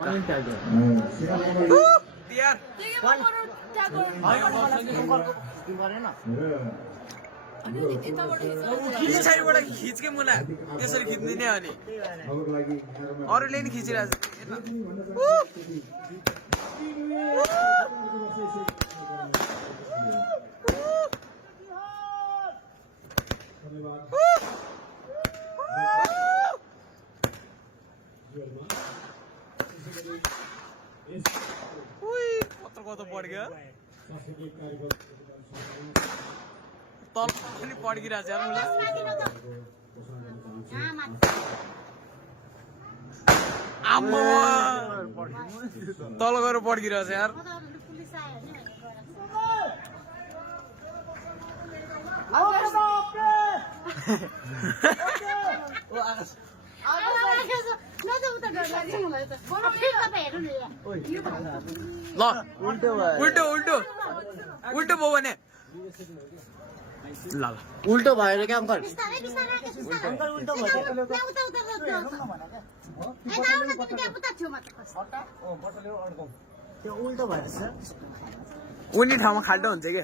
पछाडिबाट खिच्के मुला त्यसरी खिच्दिने अनि अरूले नि खिचिरहेको कत्रो पड गयो तल पनि पड्किरहेछ यार मलाई आम्मा तल गएर पड्किरहेछ यार ल उल्टो उल्टो उल्टो भयो भने ल उल्टो भएर क्या अंकल उल्टो भयो त्यो उल्टो भएर उनी ठाउँमा खाल्टो हुन्छ के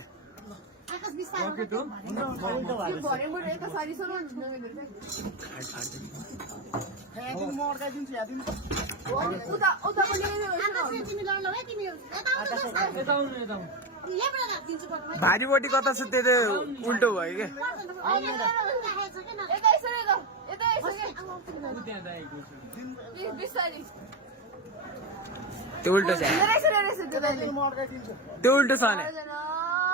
भारीपट्टि कता छ त्यो उल्टो भयो के त्यो उल्टो छ त्यो उल्टो छ नि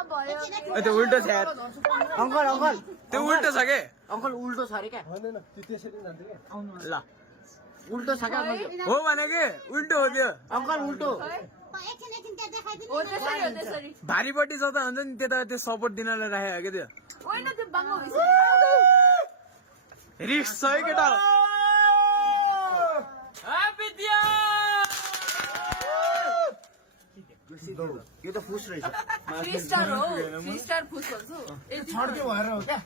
त्यो उल्टो छ यार अंकल अंकल त्यो उल्टो छ के अंकल उल्टो छ अरे क्या ल उल्टो छ क्या हो भने के उल्टो हो त्यो अंकल उल्टो भारीपट्टि जता हुन्छ नि त्यता त्यो सपोर्ट दिनलाई राखेको क्या त्यो रिक्स छ है केटा यो त फुस रहेछ फ्री स्टार फुस भन्छु छड्के भएर हो क्या